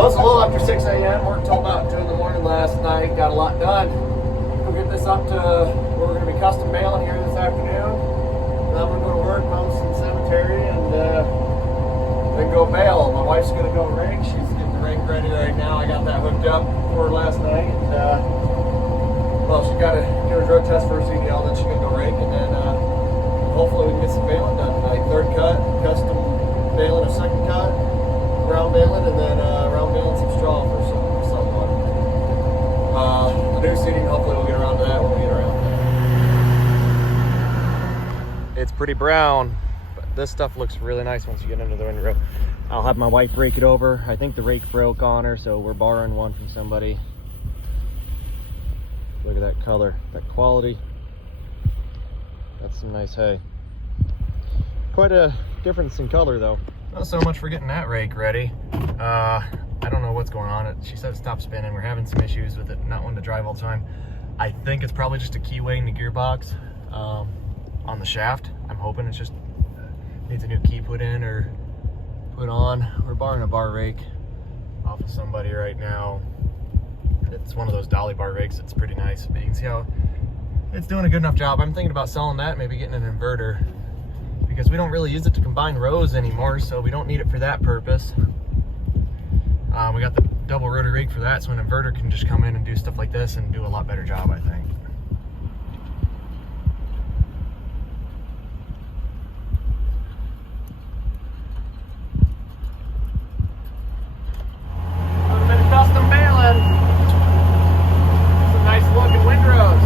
Well, it's a little after 6 a.m. Worked till about 2 in the morning last night. Got a lot done. We'll get this up to where we're going to be custom baling here this afternoon. Then I'm going to go to work, mow some cemetery, and then go bale. My wife's going to go rake. She's getting the rake ready right now. I got that hooked up for her last night. And, well, she got to do her drug test for her CDL, then she's going to go rake, and then hopefully we can get some baling done tonight. Third cut, custom baling a second cut, ground baling, and then round baling some straw for someone. The new seating, hopefully we'll get around to that when we get around. It's pretty brown, but this stuff looks really nice once you get into the windrow. I'll have my wife rake it over. I think the rake broke on her, so we're borrowing one from somebody. Look at that color, that quality. That's some nice hay. Quite a difference in color though. Not so much for getting that rake ready. I don't know what's going on. She said it stopped spinning. We're having some issues with it not wanting to drive all the time. I think it's probably just a keyway in the gearbox on the shaft. I'm hoping it's just needs a new key put in or put on. We're borrowing a bar rake off of somebody right now. It's one of those dolly bar rakes. It's pretty nice, but you can see how it's doing a good enough job. I'm thinking about selling that, maybe getting an inverter, because we don't really use it to combine rows anymore, so we don't need it for that purpose. We got the double rotor rig for that, so an inverter can just come in and do stuff like this and do a lot better job, I think. Custom baling. Some nice looking windrows.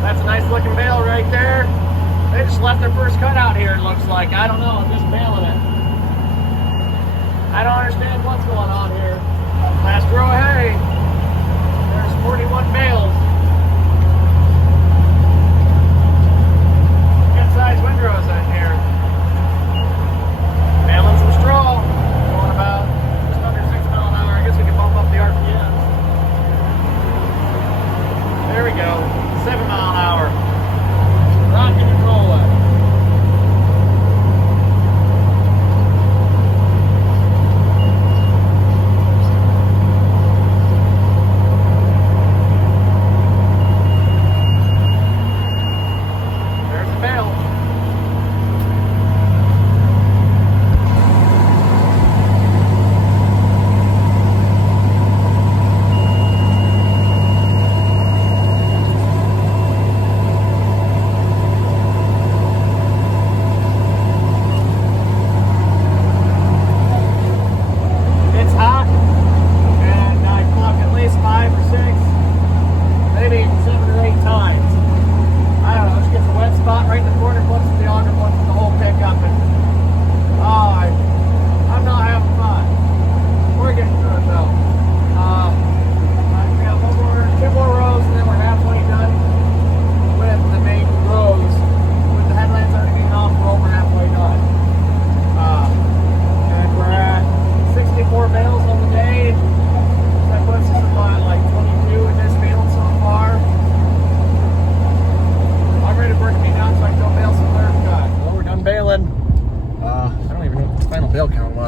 That's a nice looking bale right there. They just left their first cut out here, it looks like. I don't know, I'm just baling it. I don't understand what's going on here. Last row of hay. There's 41 bales. Size windrows in here. Baling some straw. Going about just under 6 miles an hour. I guess we can bump up the RPM. There we go. 7 mile an hour. Rocking and rolling. There's the bale.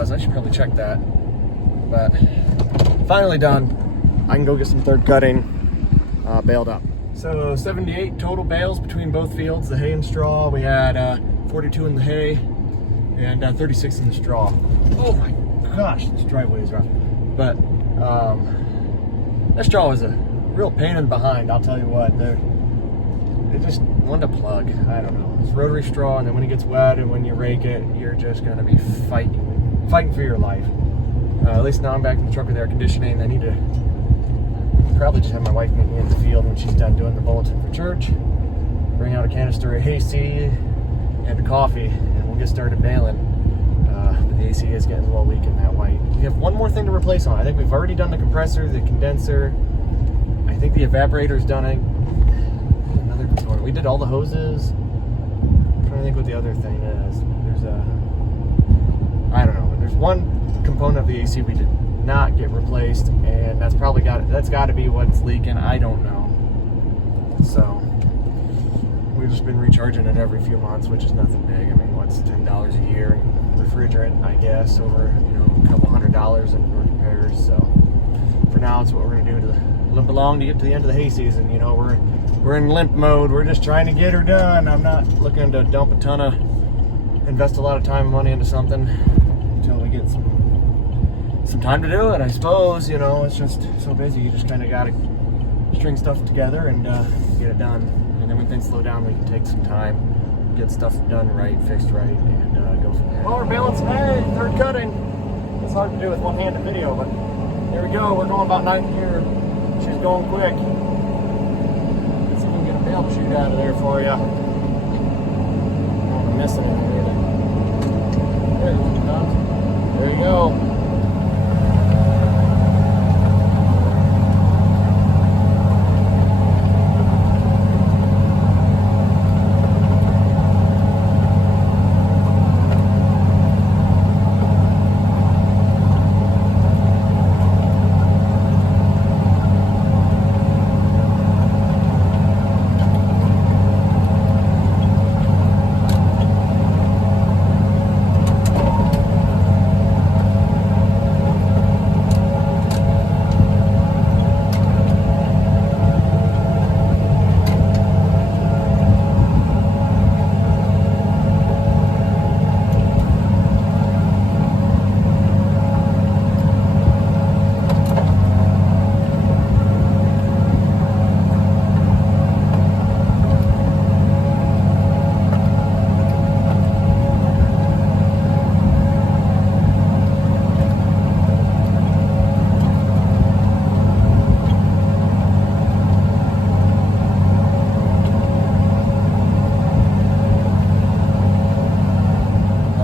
I should probably check that, but finally done. I can go get some third cutting baled up. So 78 total bales between both fields, the hay and straw. We had 42 in the hay and 36 in the straw. Oh my gosh, this driveway is rough. But that straw was a real pain in the behind, I'll tell you what. It just wanted to plug. I don't know. It's rotary straw, and then when it gets wet and when you rake it, you're just going to be fighting for your life. At least now I'm back in the truck with air conditioning. I need to probably just have my wife meet me in the field when she's done doing the bulletin for church. Bring out a canister of AC and a coffee, and we'll get started baling. The AC is getting a little weak in that white. We have one more thing to replace on. I think we've already done the compressor, the condenser. I think the evaporator's done it. Another component. We did all the hoses. I'm trying to think what the other thing is. I don't know. There's one component of the AC we did not get replaced, and that's got to be what's leaking. I don't know. so we've just been recharging it every few months, which is nothing big. I mean, what's $10 a year in refrigerant, I guess, over, you know, a couple $100 in repairs. So for now, it's what we're gonna do to limp along to get to the end of the hay season. You know, we're in limp mode. We're just trying to get her done. I'm not looking to invest a lot of time and money into something until we get some time to do it, I suppose. You know, it's just so busy. You just kind of gotta string stuff together and get it done. And then when things slow down, we can take some time, get stuff done right, fixed right, and go from there. Well, we're balancing hay, third cutting. It's hard to do with one-handed video, but there we go. We're going about 9th gear. She's going quick. Let's see if we can get a bale chute out of there for you. I'm missing it. There you go.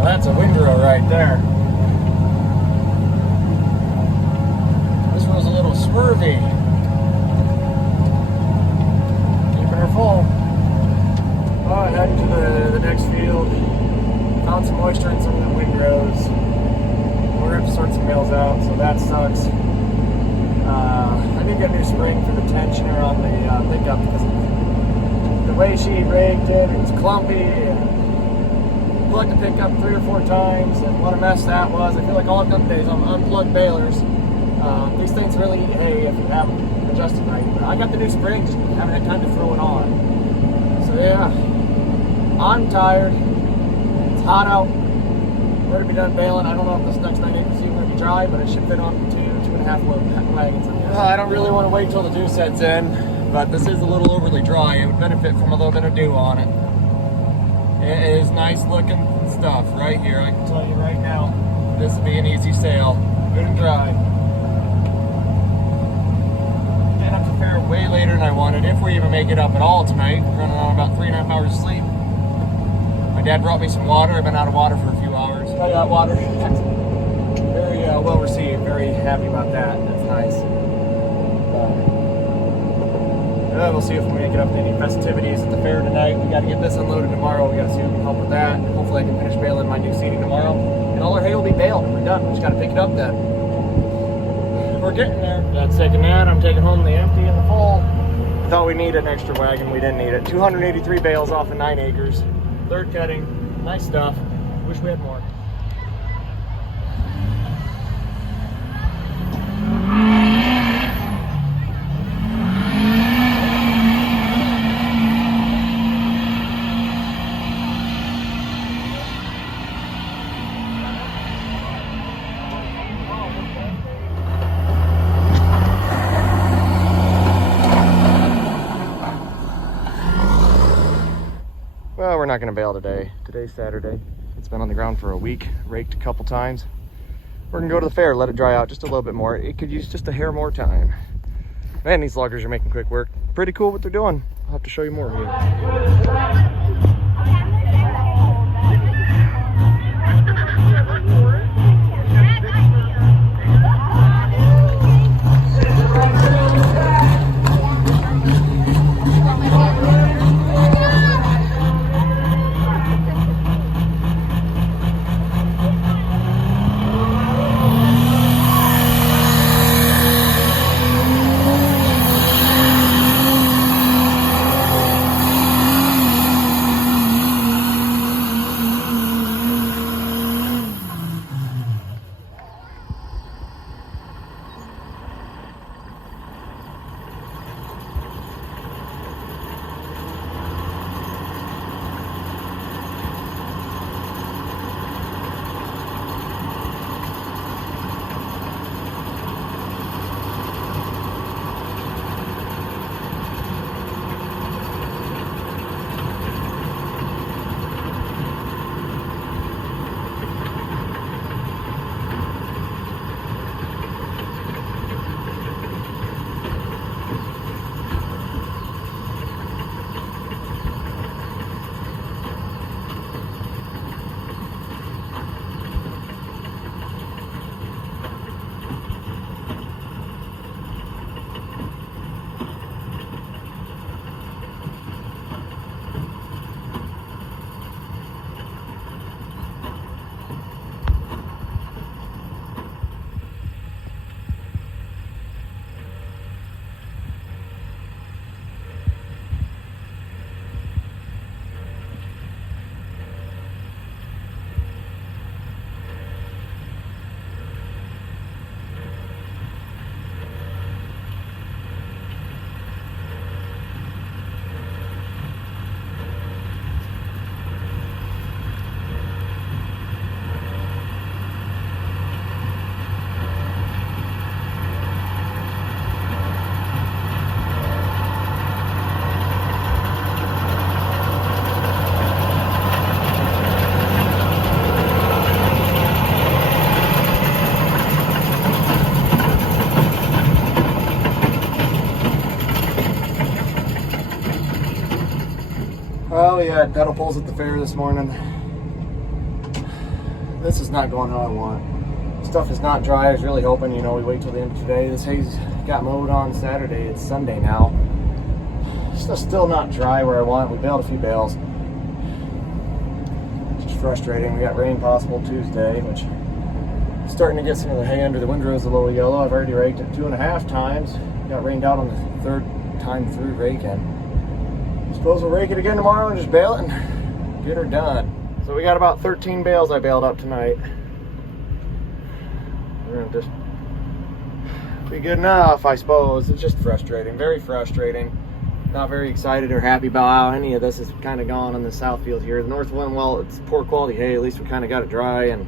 That's a windrow right there. This one's a little swervy. Keeping her full. Oh, heading to the next field. Found some moisture in some of the windrows. We're going to have to sort some bales out, so that sucks. I did get a new spring for the tensioner on the pickup because the way she rigged it, it was clumpy. And plugged the pickup 3 or 4 times, and what a mess that was. I feel like all I've done today is unplug balers. These things really eat hay if you have them adjusted right. But I got the new spring, just haven't had time to throw it on. So yeah, I'm tired. It's hot out. We're to be done baling. I don't know if this next 9 acres is even going to be dry, but it should fit on 2.5 load wagons. I don't really want to wait till the dew sets in, but this is a little overly dry. It would benefit from a little bit of dew on it. It is nice looking stuff right here. I can tell you right now, this will be an easy sail. Good and dry. And up to fair way later than I wanted, if we even make it up at all tonight. We're running on about 3.5 hours of sleep. My dad brought me some water. I've been out of water for a few hours. I got water. Very well received. Very happy about that. That's nice. We'll see if we make it up to any festivities at the fair tonight. We got to get this unloaded tomorrow. We got to see if we can help with that. Hopefully I can finish baling my new seeding tomorrow. And all our hay will be baled and we're done. We just got to pick it up then. We're getting there. Dad's taking that. I'm taking home the empty and the full. I thought we needed an extra wagon. We didn't need it. 283 bales off of 9 acres. Third cutting. Nice stuff. Wish we had more. Well, we're not going to bale today. Today's Saturday. It's been on the ground for a week, raked a couple times. We're going to go to the fair, let it dry out just a little bit more. It could use just a hair more time. Man, these loggers are making quick work. Pretty cool what they're doing. I'll have to show you more here. Well, we had pedal pulls at the fair this morning. This is not going how I want. Stuff is not dry. I was really hoping, you know, we wait till the end of today. This hay's got mowed on Saturday. It's Sunday now. It's still not dry where I want. We baled a few bales. It's just frustrating. We got rain possible Tuesday, which is starting to get some of the hay under the windrows a little yellow. I've already raked it 2.5 times. Got rained out on the third time through raking. Suppose we'll rake it again tomorrow and just bale it and get her done. So we got about 13 bales I baled up tonight. We're gonna just be good enough, I suppose. It's just frustrating, very frustrating. Not very excited or happy about how any of this is kind of gone on the south field here. The north one, well, it's poor quality hay. At least we kind of got it dry and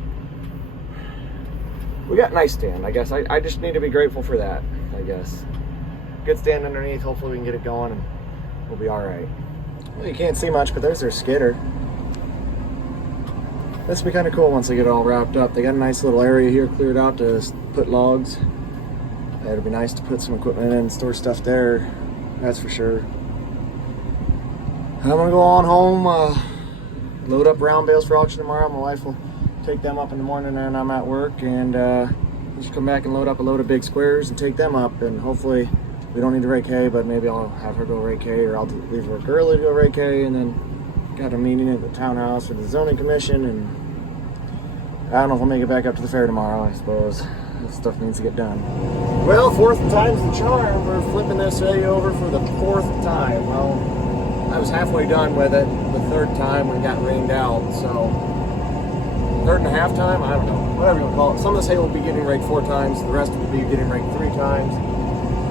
we got nice stand, I guess. I just need to be grateful for that, I guess. Good stand underneath. Hopefully we can get it going and we'll be all right. Well, you can't see much, but there's their skidder. This will be kind of cool once they get it all wrapped up. They got a nice little area here cleared out to put logs. It'll be nice to put some equipment in and store stuff there, that's for sure. I'm gonna go on home, load up round bales for auction tomorrow. My wife will take them up in the morning and I'm at work, and just come back and load up a load of big squares and take them up, and hopefully we don't need to rake hay, but maybe I'll have her go rake hay, or I'll leave work early to go rake hay, and then got a meeting at the townhouse with the zoning commission, and I don't know if I'll make it back up to the fair tomorrow. I suppose that stuff needs to get done. Well, 4th time's the charm. We're flipping this hay over for the 4th time. Well, I was halfway done with it the 3rd time when it got rained out, so 3rd and a half time, I don't know, whatever you want to call it. Some of this hay will be getting raked 4 times, the rest will be getting raked 3 times.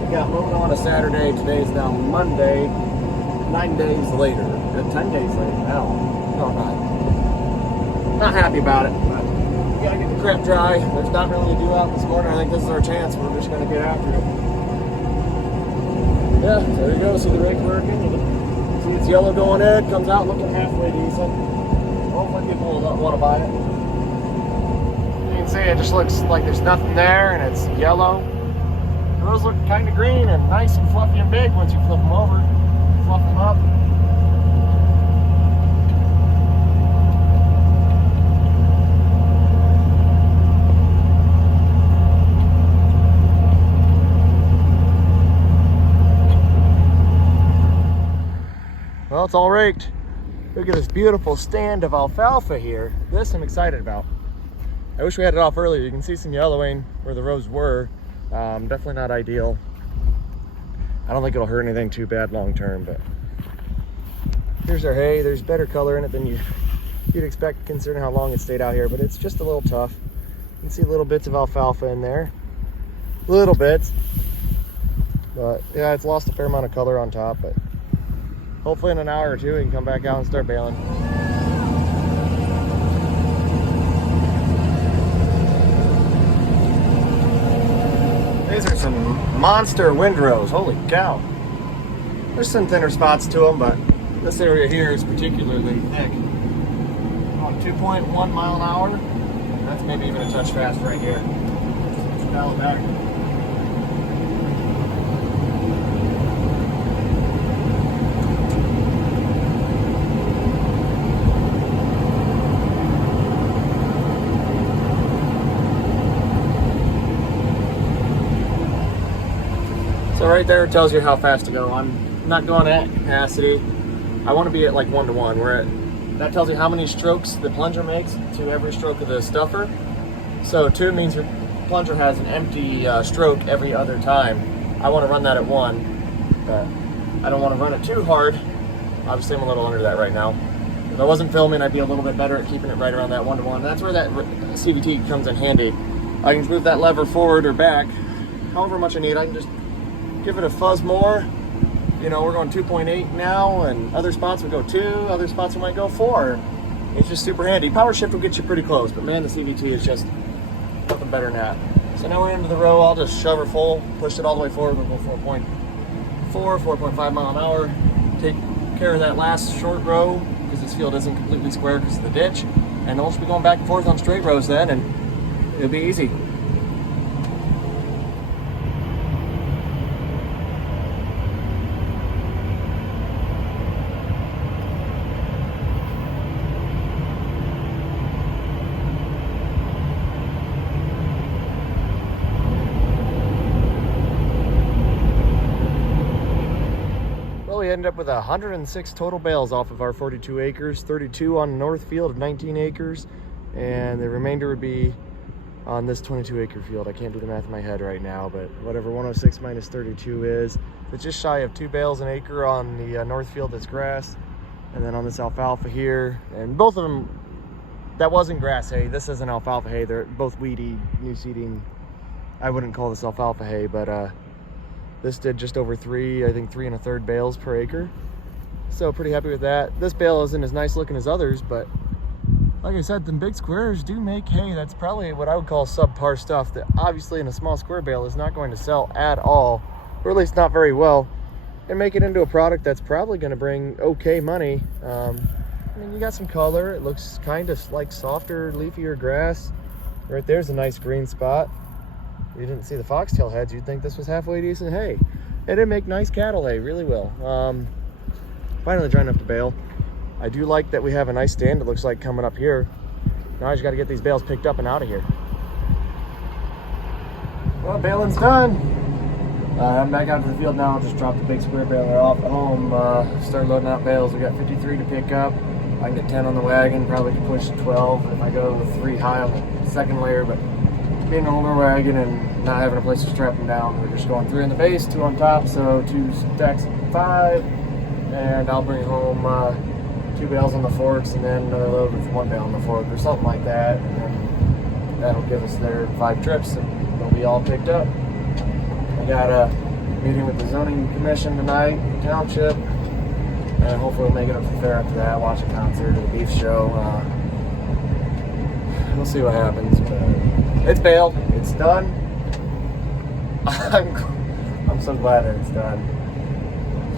We got mowed on a Saturday. Today's now Monday. 9 days later. 10 days later now. No, not happy about it, but we gotta get the crap dry. There's not really a dew out this morning. I think this is our chance. We're just gonna get after it. Yeah, there you go. See the rake working. See it's yellow going in. Comes out looking halfway decent. Hopefully people will want to buy it. You can see it just looks like there's nothing there and it's yellow. Those look kind of green and nice and fluffy and big once you flip them over. Fluff them up. Well, it's all raked. Look at this beautiful stand of alfalfa here. This I'm excited about. I wish we had it off earlier. You can see some yellowing where the rows were. Definitely not ideal. I don't think it'll hurt anything too bad long term, but here's our hay. There's better color in it than you'd expect considering how long it stayed out here, but it's just a little tough. You can see little bits of alfalfa in there. Little bits. But yeah, it's lost a fair amount of color on top, but hopefully in an hour or two we can come back out and start baling. These are some monster windrows, holy cow. There's some thinner spots to them, but this area here is particularly thick. 2.1 mile an hour. That's maybe even a touch fast right here. Let's dial it back. So right there it tells you how fast to go. I'm not going at capacity. I want to be at like 1-to-1. That tells you how many strokes the plunger makes to every stroke of the stuffer. So 2 means your plunger has an empty stroke every other time. I want to run that at 1, but I don't want to run it too hard. Obviously I'm a little under that right now. If I wasn't filming, I'd be a little bit better at keeping it right around that 1-to-1. That's where that CVT comes in handy. I can move that lever forward or back, however much I need. I can just give it a fuzz more. You know, we're going 2.8 now, and other spots would go 2, other spots we might go 4. It's just super handy. Power shift will get you pretty close, but man, the CVT is just nothing better than that. So now we're into the row. I'll just shove her full, push it all the way forward. We'll go 4.5 mile an hour. Take care of that last short row because this field isn't completely square because of the ditch. And we'll just be going back and forth on straight rows then, and it'll be easy. Well, we ended up with 106 total bales off of our 42 acres, 32 on the north field of 19 acres, and the remainder would be on this 22 acre field. I can't do the math in my head right now, but whatever 106 minus 32 is, it's just shy of 2 bales an acre on the north field that's grass, and then on this alfalfa here, and both of them, that wasn't grass hay. This isn't alfalfa hay. They're both weedy, new seeding. I wouldn't call this alfalfa hay, but this did just over 3, I think 3 1/3 bales per acre. So pretty happy with that. This bale isn't as nice looking as others, but like I said, the big squares do make hay. That's probably what I would call subpar stuff that obviously in a small square bale is not going to sell at all, or at least not very well, and make it into a product that's probably going to bring okay money. I mean, you got some color. It looks kind of like softer, leafier grass. Right there's a nice green spot. You didn't see the foxtail heads, you'd think this was halfway decent hay. It did make nice cattle hay, really will. Finally dry enough to bale. I do like that we have a nice stand, it looks like, coming up here. Now I just got to get these bales picked up and out of here. Well, baling's done. I'm back out to the field now. I'll just drop the big square baler off at home. Start loading out bales. We got 53 to pick up. I can get 10 on the wagon, probably can push 12 if I go with 3 high on the second layer, but being an older wagon and not having a place to strap them down, we're just going 3 on the base, 2 on top, so 2 stacks of 5, and I'll bring home 2 bales on the forks and then another load with 1 bale on the fork or something like that, and then that'll give us their 5 trips and they'll be all picked up. I got a meeting with the zoning commission tonight, township, and hopefully we'll make it up to the fair after that, watch a concert or a beef show. We'll see what happens, but it's baled, it's done. I'm so glad that it's done.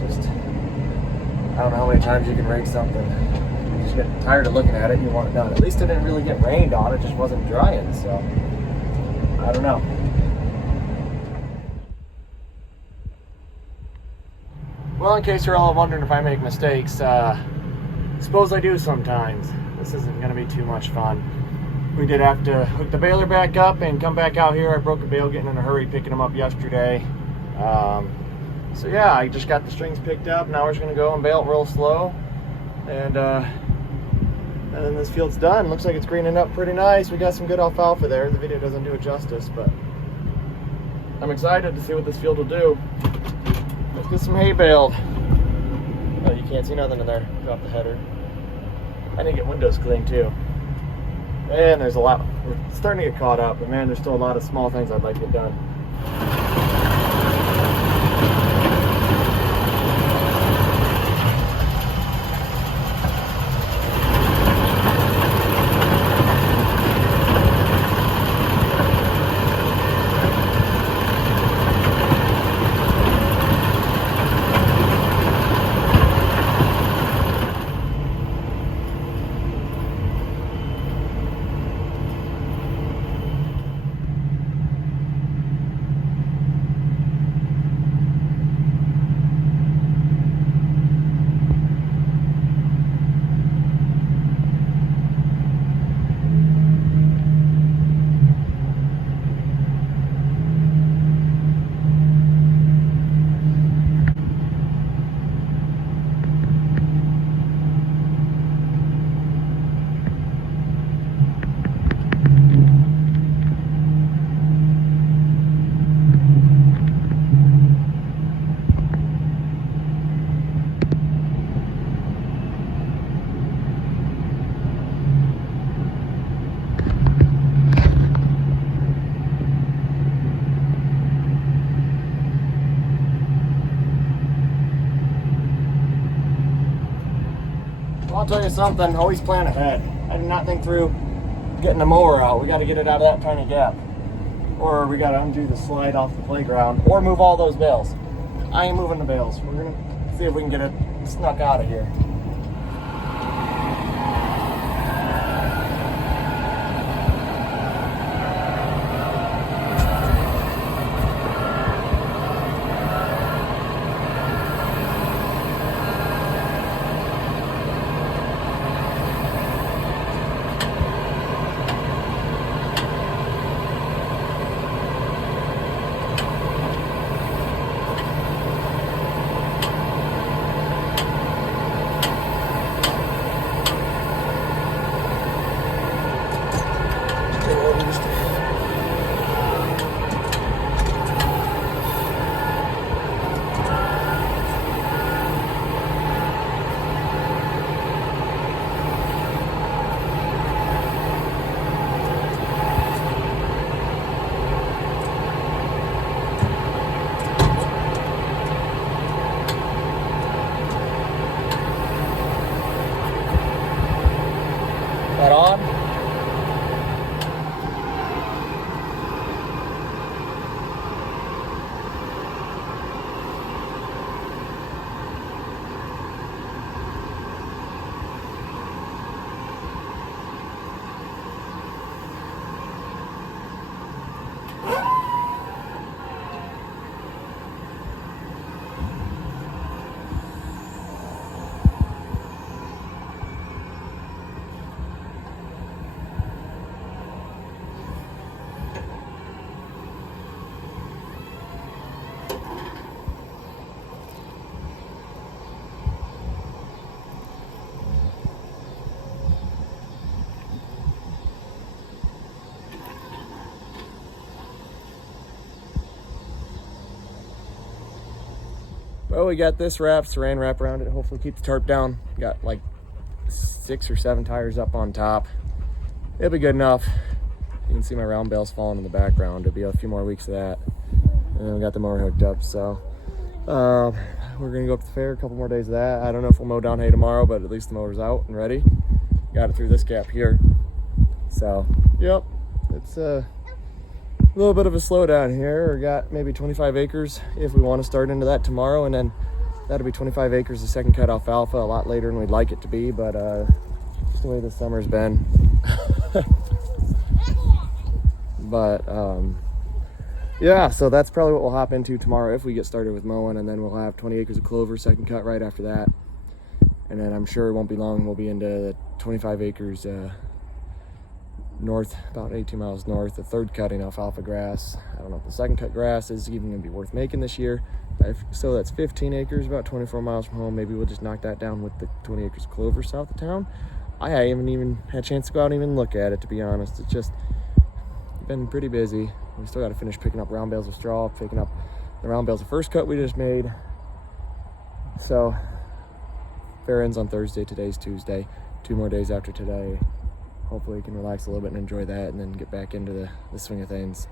Just, I don't know how many times you can rake something. You just get tired of looking at it and you want it done. At least it didn't really get rained on, it just wasn't drying, so I don't know. Well, in case you're all wondering if I make mistakes, suppose I do sometimes. This isn't going to be too much fun. We did have to hook the baler back up and come back out here. I broke a bale getting in a hurry picking them up yesterday. So yeah, I just got the strings picked up. Now we're just going to go and bale it real slow. And then this field's done. Looks like it's greening up pretty nice. We got some good alfalfa there. The video doesn't do it justice, but I'm excited to see what this field will do. Let's get some hay baled. Oh, you can't see nothing in there. Drop the header. I need to get windows cleaned too. And there's a lot. We're starting to get caught up, but man, there's still a lot of small things I'd like to get done. I'll tell you something, always plan ahead. I did not think through getting the mower out. We got to get it out of that tiny gap. Or we got to undo the slide off the playground. Or move all those bales. I ain't moving the bales. We're going to see if we can get it snuck out of here. Well, we got this wrap, saran wrap around it. Hopefully keep the tarp down. Got like 6 or 7 tires up on top. It'll be good enough. You can see my round bales falling in the background. It'll be a few more weeks of that. And we got the mower hooked up, so we're gonna go up to the fair, a couple more days of that. I don't know if we'll mow down hay tomorrow, but at least the mower's out and ready. Got it through this gap here. So, yep, it's a little bit of a slowdown here. We got maybe 25 acres if we want to start into that tomorrow, and then that'll be 25 acres of second cut alfalfa, a lot later than we'd like it to be, but just the way the summer's been. But yeah, so that's probably what we'll hop into tomorrow if we get started with mowing, and then we'll have 20 acres of clover, second cut right after that. And then I'm sure it won't be long, we'll be into the 25 acres north, about 18 miles north, the third cutting alfalfa grass. I don't know if the second cut grass is even gonna be worth making this year. So that's 15 acres, about 24 miles from home. Maybe we'll just knock that down with the 20 acres of clover south of town. I haven't even had a chance to go out and even look at it, to be honest. It's just been pretty busy. We still got to finish picking up round bales of straw, picking up the round bales of first cut we just made. So fair ends on Thursday, today's Tuesday, 2 more days after today. Hopefully we can relax a little bit and enjoy that, and then get back into the swing of things.